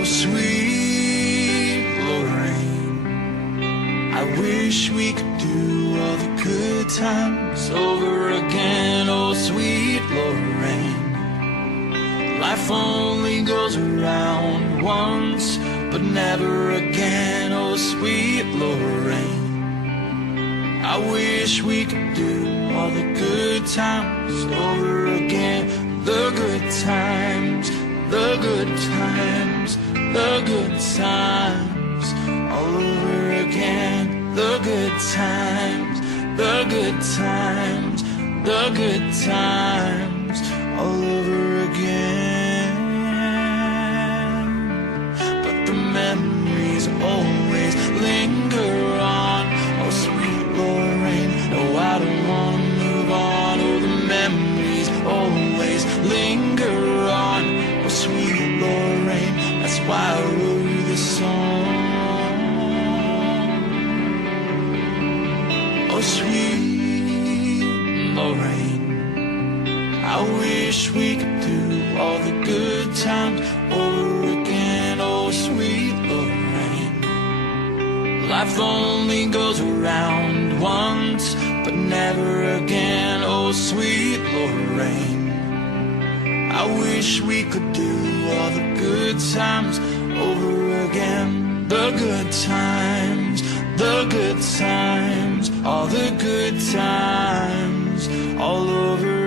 Oh, sweet Lorraine, I wish we could do all the good times over again. Oh, sweet Lorraine, life only goes around once, but never again. Oh, sweet Lorraine, I wish we could do all the good times over again. The good times, the good times, the good times, all over again. The good times, the good times, the good times, all over again. But the memories always linger on. Oh, sweet Lorraine, no, I don't wanna move on. Oh, the memories always linger on. Oh, sweet Lorraine, that's why I wrote you this song. Oh, sweet Lorraine, I wish we could do all the good times over again. Oh, sweet Lorraine, life only goes around once, but never again. Oh, sweet Lorraine, I wish we could do all the good times over again. The good times, the good times, all the good times, all over